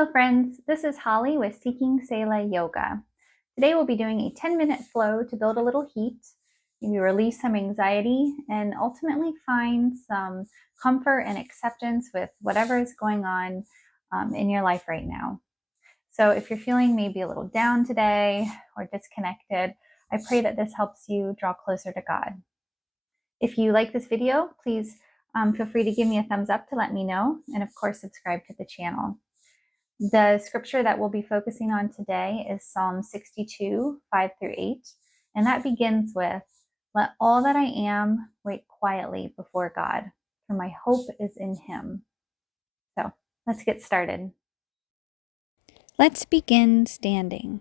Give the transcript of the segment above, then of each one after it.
Hello friends, this is Holly with Seeking Selah Yoga. Today we'll be doing a 10-minute flow to build a little heat, maybe release some anxiety, and ultimately find some comfort and acceptance with whatever is going on in your life right now. So if you're feeling maybe a little down today or disconnected, I pray that this helps you draw closer to God. If you like this video, please feel free to give me a thumbs up to let me know, and of course subscribe to the channel. The scripture that we'll be focusing on today is Psalm 62, 5 through 8, and that begins with, "Let all that I am wait quietly before God, for my hope is in Him." So let's get started. Let's begin standing.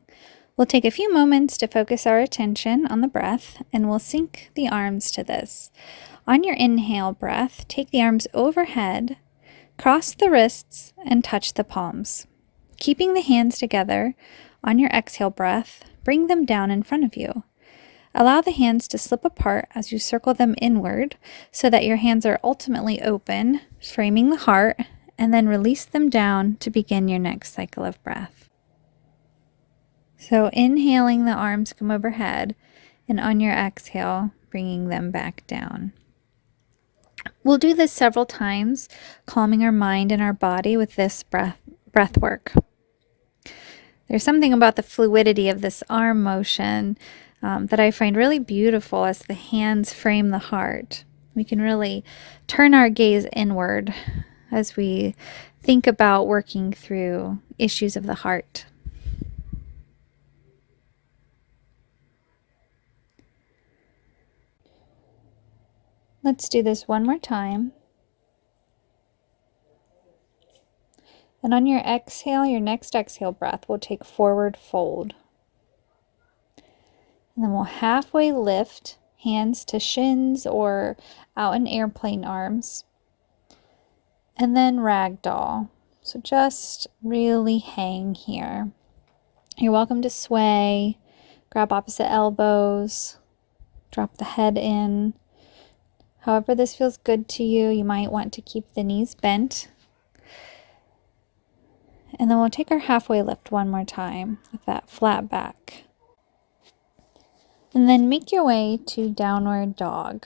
We'll take a few moments to focus our attention on the breath, and we'll sync the arms to this. On your inhale breath, take the arms overhead, cross the wrists, and touch the palms. Keeping the hands together, on your exhale breath, bring them down in front of you. Allow the hands to slip apart as you circle them inward so that your hands are ultimately open, framing the heart, and then release them down to begin your next cycle of breath. So inhaling, the arms come overhead, and on your exhale, bringing them back down. We'll do this several times, calming our mind and our body with this breath work. There's something about the fluidity of this arm motion that I find really beautiful as the hands frame the heart. We can really turn our gaze inward as we think about working through issues of the heart. Let's do this one more time. And on your exhale, your next exhale breath, we'll take forward fold. And then we'll halfway lift, hands to shins or out in airplane arms. And then ragdoll. So just really hang here. You're welcome to sway, grab opposite elbows, drop the head in. However this feels good to you, you might want to keep the knees bent. And then we'll take our halfway lift one more time with that flat back. And then make your way to downward dog.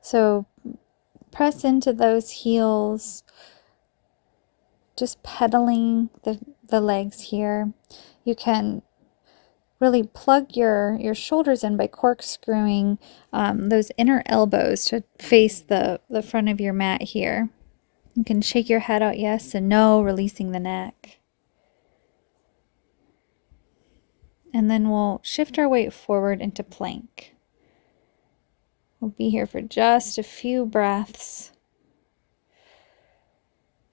So press into those heels, just pedaling the legs here. You can really plug your shoulders in by corkscrewing those inner elbows to face the front of your mat here. You can shake your head out yes and no, releasing the neck. And then we'll shift our weight forward into plank. We'll be here for just a few breaths.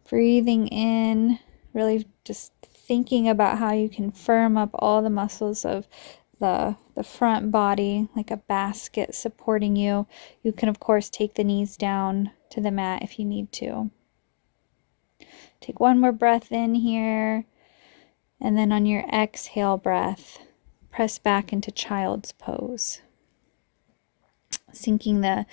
Breathing in, really just thinking about how you can firm up all the muscles of the front body like a basket supporting you. You can, of course, take the knees down to the mat if you need to. Take one more breath in here, and then on your exhale breath, press back into child's pose. Sinking the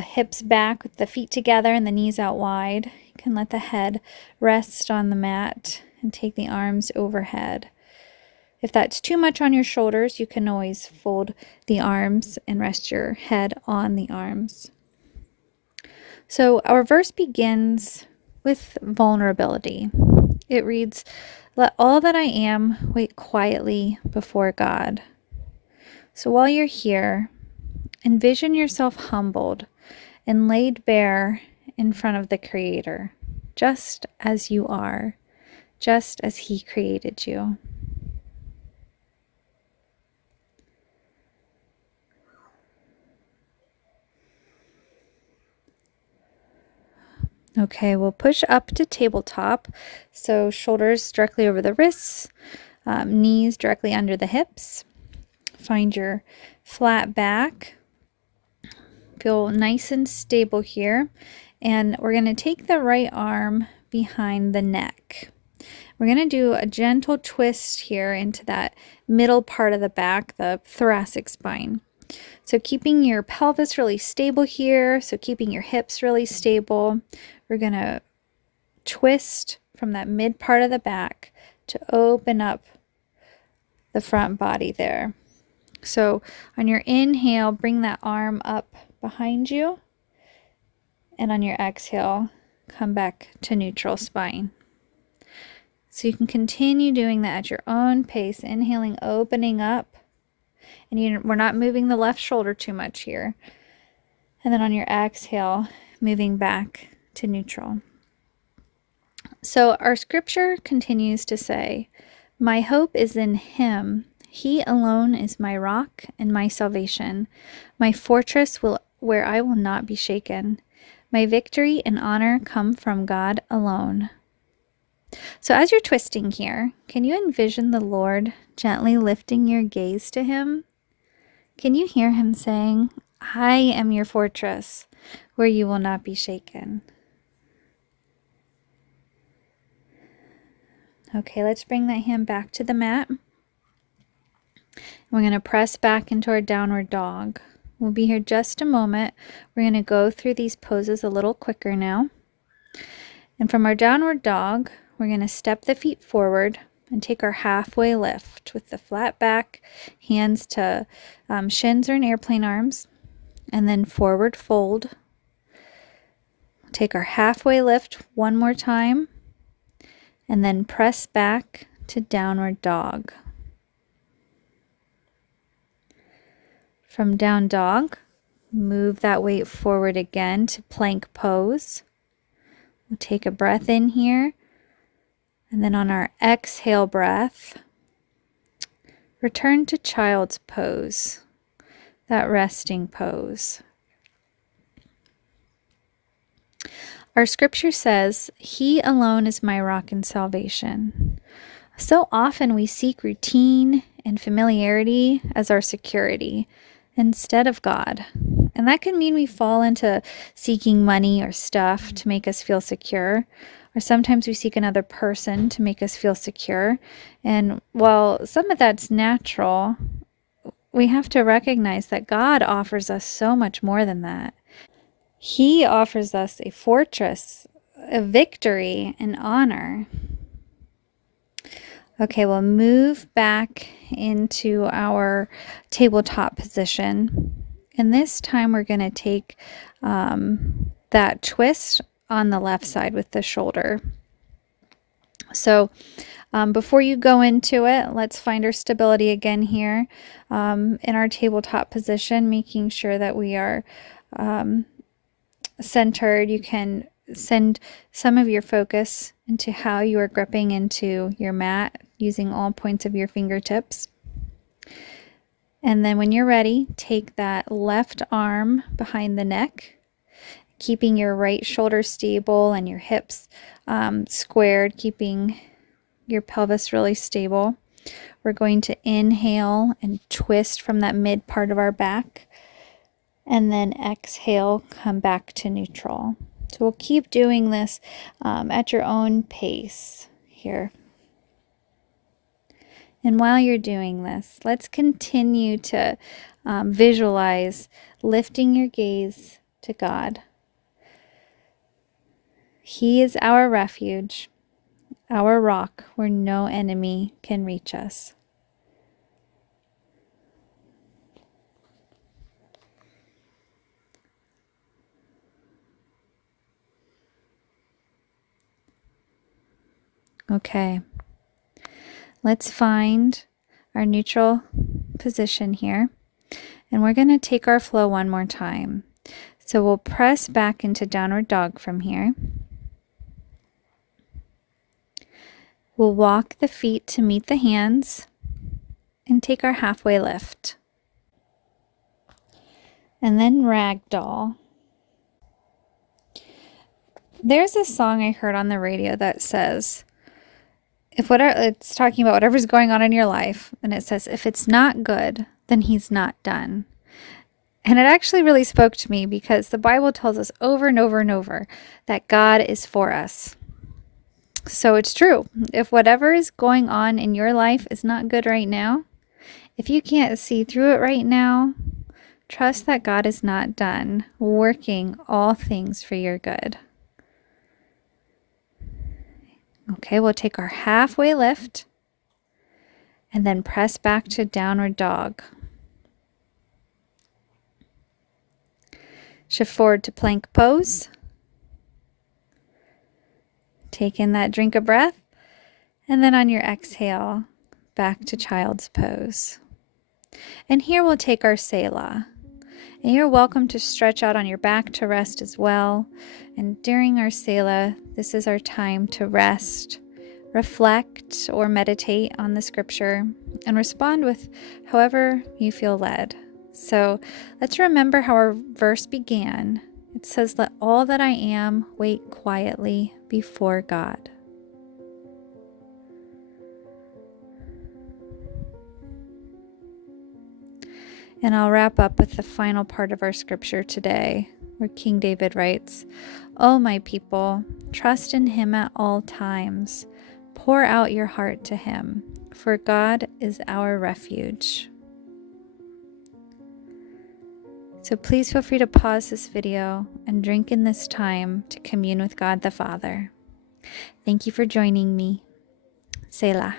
hips back with the feet together and the knees out wide. You can let the head rest on the mat and take the arms overhead. If that's too much on your shoulders, you can always fold the arms and rest your head on the arms. So our verse begins with vulnerability. It reads, "Let all that I am wait quietly before God." So while you're here, envision yourself humbled and laid bare in front of the Creator, just as you are, just as He created you. Okay, we'll push up to tabletop. So shoulders directly over the wrists, knees directly under the hips. Find your flat back. Feel nice and stable here. And we're going to take the right arm behind the neck. We're going to do a gentle twist here into that middle part of the back, the thoracic spine. So keeping your pelvis really stable here, so keeping your hips really stable. We're going to twist from that mid part of the back to open up the front body there. So on your inhale, bring that arm up behind you. And on your exhale, come back to neutral spine. So you can continue doing that at your own pace, inhaling, opening up. And we're not moving the left shoulder too much here. And then on your exhale, moving back to neutral. So our scripture continues to say, "My hope is in him. He alone is my rock and my salvation, my fortress where I will not be shaken. My victory and honor come from God alone." So as you're twisting here, can you envision the Lord gently lifting your gaze to him? Can you hear him saying, "I am your fortress where you will not be shaken"? Okay, let's bring that hand back to the mat. We're going to press back into our downward dog. We'll be here just a moment. We're going to go through these poses a little quicker now. And from our downward dog, we're going to step the feet forward and take our halfway lift with the flat back, hands to shins or in airplane arms, and then forward fold. Take our halfway lift one more time, and then press back to downward dog. From down dog, move that weight forward again to plank pose. We'll take a breath in here, and then on our exhale breath, return to child's pose, that resting pose. Our scripture says, "He alone is my rock and salvation." So often we seek routine and familiarity as our security instead of God. And that can mean we fall into seeking money or stuff to make us feel secure. Or sometimes we seek another person to make us feel secure. And while some of that's natural, we have to recognize that God offers us so much more than that. He offers us a fortress, a victory, and honor. Okay, we'll move back into our tabletop position. And this time we're going to take that twist on the left side with the shoulder. So before you go into it, let's find our stability again here in our tabletop position, making sure that we are centered. You can send some of your focus into how you are gripping into your mat using all points of your fingertips. And then when you're ready, take that left arm behind the neck, keeping your right shoulder stable and your hips squared, keeping your pelvis really stable. We're going to inhale and twist from that mid part of our back, and then exhale, come back to neutral. So we'll keep doing this at your own pace here. And while you're doing this, let's continue to visualize lifting your gaze to God. He is our refuge, our rock where no enemy can reach us. Okay, let's find our neutral position here. And we're going to take our flow one more time. So we'll press back into downward dog from here. We'll walk the feet to meet the hands and take our halfway lift. And then ragdoll. There's a song I heard on the radio that says, it's talking about whatever's going on in your life, and it says, if it's not good, then he's not done. And it actually really spoke to me because the Bible tells us over and over and over that God is for us. So it's true. If whatever is going on in your life is not good right now, if you can't see through it right now, trust that God is not done working all things for your good. Okay, we'll take our halfway lift and then press back to downward dog. Shift forward to plank pose. Take in that drink of breath. And then on your exhale, back to child's pose. And here we'll take our Selah. And you're welcome to stretch out on your back to rest as well. And during our Selah, this is our time to rest, reflect, or meditate on the scripture, and respond with however you feel led. So let's remember how our verse began. It says, "Let all that I am wait quietly before God." And I'll wrap up with the final part of our scripture today, where King David writes, "O my people, trust in him at all times. Pour out your heart to him, for God is our refuge." So please feel free to pause this video and drink in this time to commune with God the Father. Thank you for joining me. Selah.